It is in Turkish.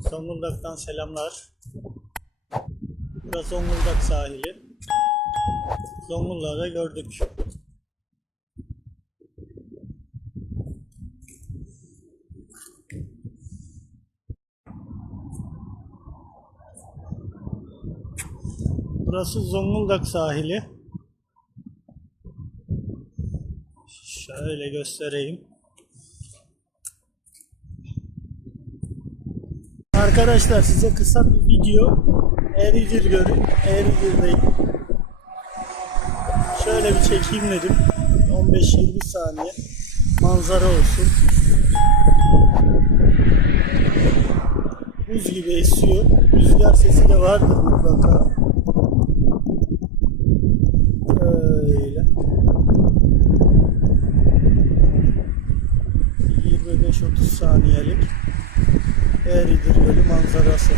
Zonguldak'tan selamlar. Burası Zonguldak sahili. Zonguldak'ı da gördük. Burası Zonguldak sahili. Şöyle göstereyim. Arkadaşlar size kısa bir video Eridir görün. Eridir'deyim. Şöyle bir çekeyim dedim. 15-20 saniye manzara olsun. Buz gibi esiyor. Rüzgar sesi de vardır mutlaka. Öyle. 25-30 saniyelik Eridir Gölü manzarası.